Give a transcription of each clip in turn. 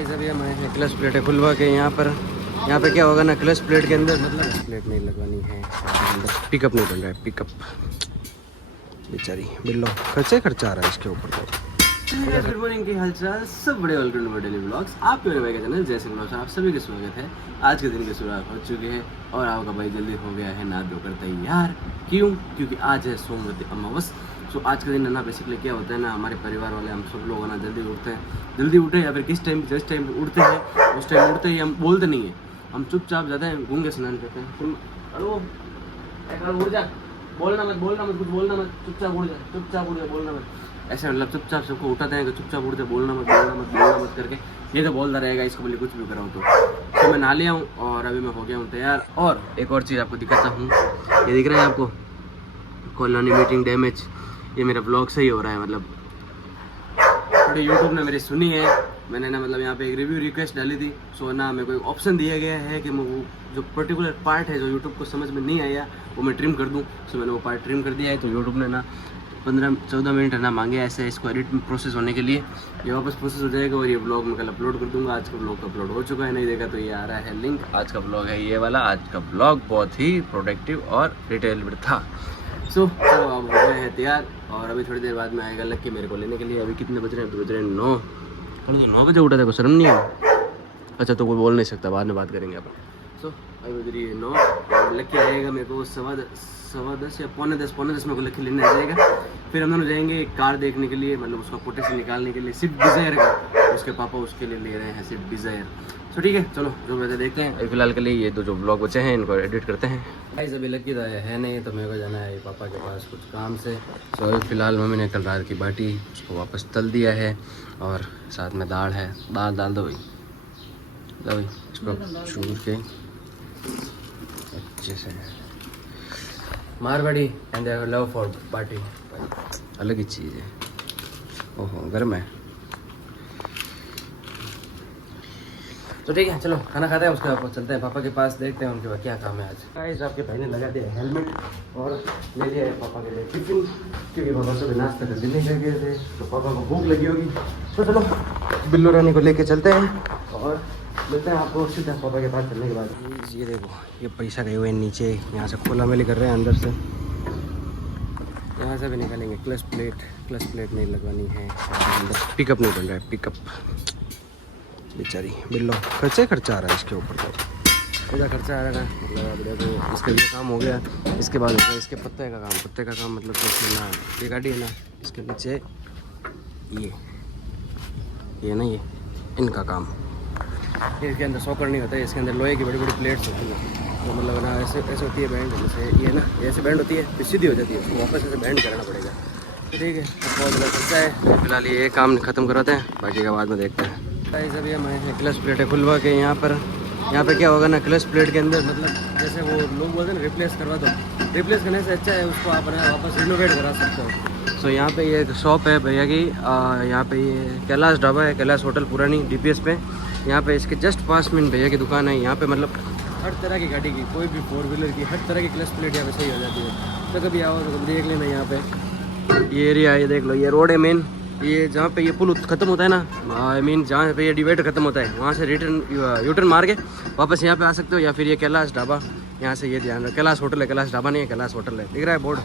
Guys अभी हम आए हैं क्लच प्लेट है खुलवा के यहाँ पे क्या होगा ना, क्लच प्लेट के अंदर मतलब प्लेट नहीं लगवानी है, पिकअप नहीं बन रहा है, पिकअप बेचारी बिल्लो खर्चा आ रहा है इसके ऊपर। तो गुड मॉर्निंग की हालचाल सब बड़े वेलकम टू डेली व्लॉग्स। आपके मेरे भाई का चैनल जैसे व्लॉग्स आप सभी का स्वागत है। आज के दिन की शुरुआत हो चुकी है और आपका भाई जल्दी हो गया है नहा धोकर तैयार। क्यों? क्योंकि आज है सोमवती अमावस। सो आज के दिन ना बेसिकली क्या होता है ना, हमारे परिवार वाले हम सब लोग ना जल्दी उठते हैं, जल्दी उठे या फिर जिस टाइम उठते हैं उस टाइम उठते ही हम बोलते नहीं है, हम चुपचाप जाते हैं गूंगे स्नान करते हैं। तुम उठ जा, बोलना मत कुछ बोलना मत, चुपचाप उठ जा बोलना मत, ऐसे मतलब चुपचाप सबको उठाते हैं कि चुपचाप उठते बोलना मत करके ये तो बोलता रहेगा, इसको बोले कुछ भी कराऊँ। तो मैं नहा लिया हूँ और अभी मैं हो गया हूँ तैयार। और एक और चीज़ आपको दिखाता हूँ, ये दिख रहा है आपको कॉलोनी मीटिंग डैमेज, ये मेरा ब्लॉग सही हो रहा है। मतलब थोड़ी यूट्यूब ने मेरी सुनी है, मैंने ना मतलब यहाँ पे एक रिव्यू रिक्वेस्ट डाली थी। सो ना मेरे को एक ऑप्शन दिया गया है कि मैं वो जो पर्टिकुलर पार्ट है जो यूट्यूब को समझ में नहीं आया वो मैं ट्रिम कर दूँ। सो मैंने वो पार्ट ट्रिम कर दिया है। तो यूट्यूब ने ना 15-14 मिनट ना मांगे ऐसे इसको एडिट प्रोसेस होने के लिए। ये वापस प्रोसेस हो जाएगा और ये ब्लॉग मैं कल अपलोड कर दूंगा। आज का ब्लॉग अपलोड हो चुका है, नहीं देखा तो ये आ रहा है लिंक। आज का ब्लॉग है ये वाला। आज का ब्लॉग बहुत ही प्रोडक्टिव और डिटेल्ड था। सो अब हो गए हैं तैयार और अभी थोड़ी देर बाद में आएगा लक्की मेरे को लेने के लिए। अभी कितने बज रहे हैं? अभी बज रहे हैं 9। कल तो 9 बजे उठा था, कोई शर्म नहीं है? अच्छा तो कोई बोल नहीं सकता, बाद में बात करेंगे अपन। सो अभी बज रही है 9 और लक्की आएगा मेरे को 10:15 या पौने 10 मेरे को लक्की लेने आ जाएगा। फिर हम दोनों जाएंगे कार देखने के लिए, मतलब उसका कोटेशन निकालने के लिए, स्विफ्ट डिज़ायर का। उसके पापा उसके लिए ले रहे हैं स्विफ्ट डिज़ायर। तो ठीक है चलो जो वैसे देखते हैं। अभी फिलहाल के लिए ये जो ब्लॉग बचे हैं इनको एडिट करते हैं। गाइस अभी लक्की तो है नहीं, तो मेरे को जाना है पापा के पास कुछ काम से। तो अभी फ़िलहाल मम्मी ने कल रात की बाटी उसको वापस तल दिया है और साथ में दाल है। दाल डाल दो भाई, इसको चूर के अच्छे से। मारवाड़ी एंड लव फॉर बाटी अलग ही चीज़ है। ओहो गर्म है। तो ठीक है चलो खाना खाते हैं, उसके बाद चलते हैं पापा के पास, देखते हैं उनके बाद क्या काम है आज। गाइस आपके भाई ने लगा दिया हेलमेट और ले लिया है पापा के लिए टिफिन, क्योंकि पापा सुबह नाश्ता कर दिन कर गए थे तो पापा को भूख लगी होगी। तो चलो बिल्लू रानी को लेके चलते हैं और मिलते हैं आपको सीधा पापा के पास चलने के बाद। ये देखो ये पैसा गए हुए हैं नीचे, यहाँ से खोला मेली कर रहे हैं अंदर से, यहाँ से भी निकालेंगे। क्लच प्लेट नहीं लगवानी है, पिकअप नहीं बन रहा है, पिकअप बेचारी बिल्लो खर्चा आ रहा है इसके ऊपर। तो पूरा खर्चा आ रहा है मतलब। अब देखो इसका भी काम हो गया, इसके बाद होगा इसके पत्ते का काम मतलब जैसे ना ये गाड़ी है ना, इसके नीचे ये ना ये इनका काम। इसके अंदर सॉकर नहीं होता है, इसके अंदर लोहे की बड़ी बड़ी प्लेट्स होती है। तो मतलब ना ऐसे होती है बैंड, जैसे ये ना ऐसे बैंड होती है, फिर सीधी हो जाती है, उसको वापस ऐसे बैंड कराना पड़ेगा। ठीक है बहुत ज़्यादा खर्चा है। फिलहाल ये काम ख़त्म कराते हैं, बाकी का बाद में देखते हैं। गाइस अभी हम आए हैं क्लच प्लेट है खुलवा के यहाँ पे क्या होगा ना, क्लच प्लेट के अंदर मतलब जैसे वो लोग बोलते हैं ना रिप्लेस करवा दो, रिप्लेस करने से अच्छा है उसको आप वापस रिनोवेट करा सकते हो। सो यहाँ पे ये शॉप है भैया की, यहाँ पे ये कैलाश ढाबा है, कैलाश होटल पुरानी DPS पे। यहाँ पे इसके जस्ट पास में भैया की दुकान है। यहाँ पे मतलब हर तरह की गाड़ी की, कोई भी 4 व्हीलर की हर तरह की क्लच प्लेट यहाँ पे सही हो जाती है। तो कभी आओ तो कभी देख लेना। यहाँ पे ये एरिया है, ये देख लो, ये रोड है मेन, ये जहाँ पे ये पुल ख़त्म होता है ना, आई मीन जहाँ पे ये डिवाइडर ख़त्म होता है, वहाँ से यूटर्न मार के वापस यहाँ पे आ सकते हो। या फिर ये कैलाश ढाबा, यहाँ से ये ध्यान रखो, कैलाश होटल है, कैलाश ढाबा नहीं है, कैलाश होटल है, दिख रहा है बोर्ड,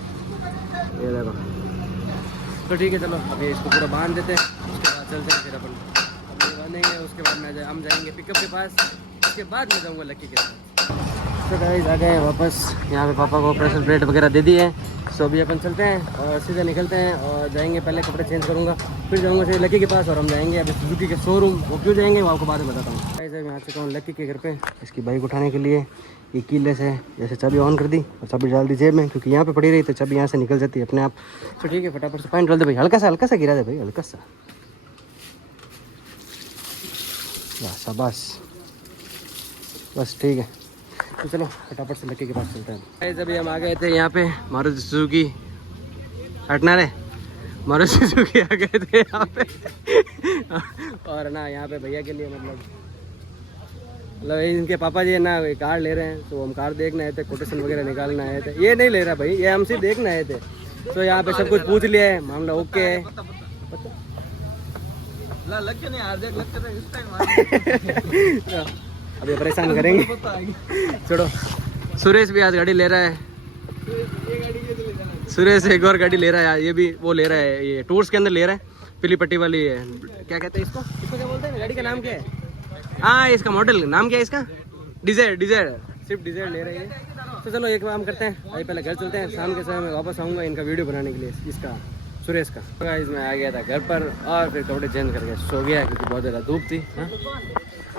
ये देखो। तो ठीक है चलो अभी इसको पूरा बांध देते हैं, उसके बाद चलते हैं फिर अपन बांधेंगे। उसके बाद में हम जाएंगे पिकअप के पास, उसके बाद मैं जाऊँगा लक्की के साथ। तो गाइस आ गए वापस, यहाँ पे पापा को प्रेशर प्लेट वगैरह दे दी है। सो अभी अपन चलते हैं और सीधे निकलते हैं और जाएंगे, पहले कपड़े चेंज करूँगा, फिर जाऊँगा सीधे लक्की के पास और हम जाएंगे अभी सुजुकी के शोरूम। वो क्यों जाएंगे वो आपको बाद में बताता हूँ। गाइस मैं आ चुका हूँ लक्की के घर पे, इसकी बाइक उठाने के लिए। ये कीलेस है, जैसे चाबी ऑन कर दी और चाबी डाल दी जेब में, क्योंकि यहाँ पे पड़ी रही तो चाबी यहाँ से निकल जाती है अपने आप। तो ठीक है फटाफट से पानी डाल दे भाई, हल्का सा गिरा दे भाई, हल्का सा, शाबाश, बस ठीक है। तो चलो फटाफट से लक्की के पास चलते हैं। अभी हम आ गए थे यहाँ पे मारुति सुजुकी, हटना रे, मारुति सुजुकी आ गए थे यहाँ पे और ना यहाँ पे भैया के लिए मतलब इनके पापा जी है ना कार ले रहे हैं, तो हम कार देखने आए थे, कोटेशन वगैरह निकालने आए थे। ये नहीं ले रहा भाई, ये हम सिर्फ देखने आए थे। तो यहाँ पे सब कुछ पूछ लिया है, मामला ओके है। लग के नहीं आधे लगते थे इस टाइम अभी परेशान करेंगे, छोड़ो। सुरेश भी आज गाड़ी ले रहा है, सुरेश एक और गाड़ी ले रहा है, ये भी वो ले रहा है, ये टूर्स के अंदर ले रहा है, पीली पट्टी वाली है, क्या कहते हैं इसको, इसको क्या बोलते हैं, गाड़ी का नाम क्या है? हाँ, इसका मॉडल नाम क्या है इसका? डिजायर, सिर्फ डिजायर ले रहे हैं। तो चलो एक काम करते हैं, अभी पहले घर चलते हैं, शाम के समय में वापस आऊँगा इनका वीडियो बनाने के लिए, इसका सुरेश का। गाइस मैं आ गया था घर पर और फिर कपड़े चेंज करके सो गया क्योंकि बहुत ज़्यादा धूप थी। हाँ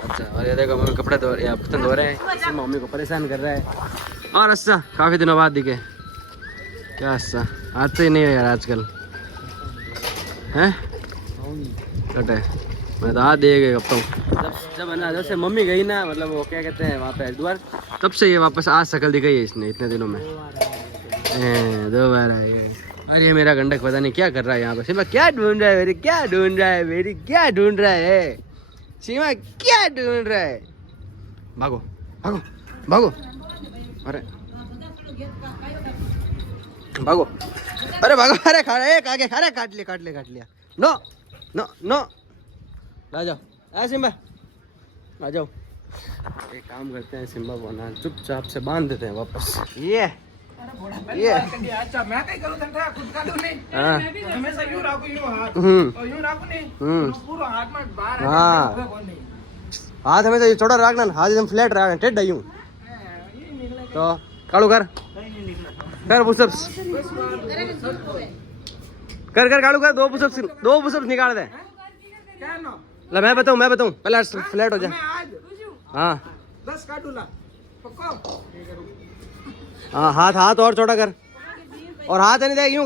अच्छा, और ये देखो मम्मी कपड़े धो या बर्तन धो रहे हैं, मम्मी को परेशान कर रहा है। और अच्छा काफ़ी दिनों बाद दिखे, क्या अच्छा आते ही नहीं है यार आजकल, हैं कटे मैं तो आज दे गए कब तक, जब है ना जब से मम्मी गई ना, मतलब वो क्या कहते हैं वहाँ पे हरिद्वार, तब से ये वापस आज शक्ल दिखाई है इसने इतने दिनों में। 2 बार आई है। अरे ये मेरा गंडक पता नहीं क्या कर रहा है यहाँ पे। सीमा क्या ढूंढ रहा है मेरी, क्या ढूंढ रहा है मेरी, क्या ढूंढ रहा है सीमा, क्या ढूंढ रहा है? भागो भागो भागो, अरे भागो, अरे भागो, अरे खा रहे आगे, अरे काट लिया। नो नो नो, आ जाओ, आ सिम्बा आ जाओ। एक काम करते हैं, सिम्बा को ना चुपचाप से बांध देते हैं वापस। ये अच्छा मैं कहीं करूं तंटा खुद का नहीं, हाँ हमेशा यूं रखो यूं हाथ और यूं रखो नहीं पूरा हाथ में बाहर हाँ, हाथ हमें तो छोटा रखना, हाथ एकदम फ्लैट रखना, टेढ़ा यूं। तो कालू कर पुशअप्स कर कालू कर, 2 पुशअप्स निकाल दे। ला मैं बताऊं पहले फ्लैट हो जा। हाँ 10 काटूला पक्का। हाँ हाथ और छोटा कर, और हाथ नहीं देगा, यूं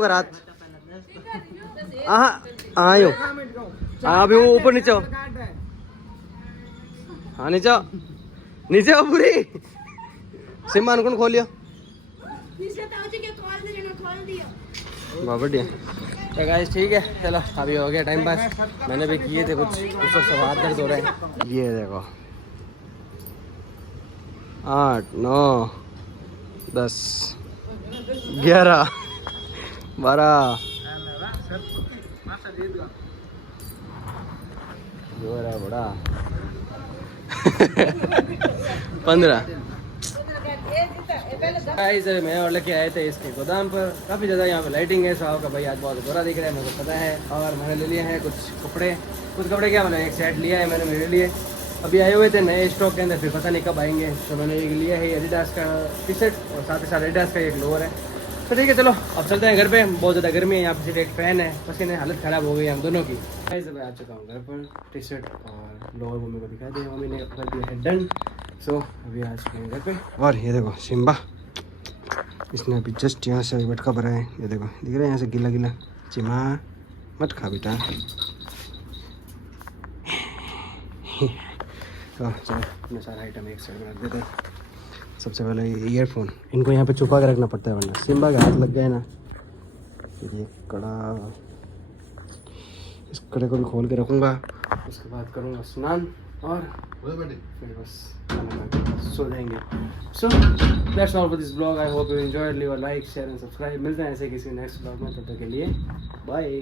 कर हाथ, हाँ यूं, हाँ अभी वो ऊपर नीचे हो, हाँ नीचे हो पूरी। सिम्बा अनुकुण खोलियो, बहुत बढ़िया। तो गाइस ठीक है, चलो अभी हो गया टाइम पास, मैंने भी किए थे कुछ सब हाथ दर्द हो रहे हैं। ये देखो 8 9 10 11 12 जोर है बड़ा 15। गाइस मैं और लेके आए थे इसके गोदाम पर, काफ़ी ज़्यादा यहाँ पे लाइटिंग है, साहब का भाई आज बहुत बुरा दिख रहा है, मेरे को पता है। और मैंने ले लिए हैं कुछ कपड़े क्या मैंने एक सेट लिया है मैंने मेरे लिए, अभी आए हुए थे नए स्टॉक के अंदर, फिर पता नहीं कब आएंगे। तो मैंने एक लिया है एडिडास का टी शर्ट और साथ ही साथ एडिडास का एक लोअर है। तो ठीक है चलो अब चलते हैं घर पे, बहुत ज़्यादा गर्मी है यहाँ पे, सिर्फ एक फैन है, पसीने हालत ख़राब हो गई है हम दोनों की। ऐसे मैं आ चुका हूँ घर पर, टी शर्ट और लोअर मम्मी को दिखा दिया, मम्मी ने कर दिया है डन। सो अभी आ चुके हैं घर पे। और ये देखो सिम्बा, इसने अभी जस्ट यहाँ से बटका भरा है, ये देखो दिख रहा है यहाँ से गिला गिला। चिमा मत खा बेटा। तो चलो अपना सारा आइटम एक साइड में रख देते हैं। सबसे पहले ईयरफोन, इनको यहाँ पे छुपा के रखना पड़ता है वरना सिम्बा का हाथ लग गए ना। फिर ये कड़ा, इस कड़े को भी खोल के रखूँगा, उसके बाद करूँगा स्नान और फिर बस सो जाएंगे। So that's all for this blog, I hope you enjoyed, leave a like share and subscribe. मिलते हैं ऐसे किसी नेक्स्ट ब्लॉग में, तब तक के लिए बाय।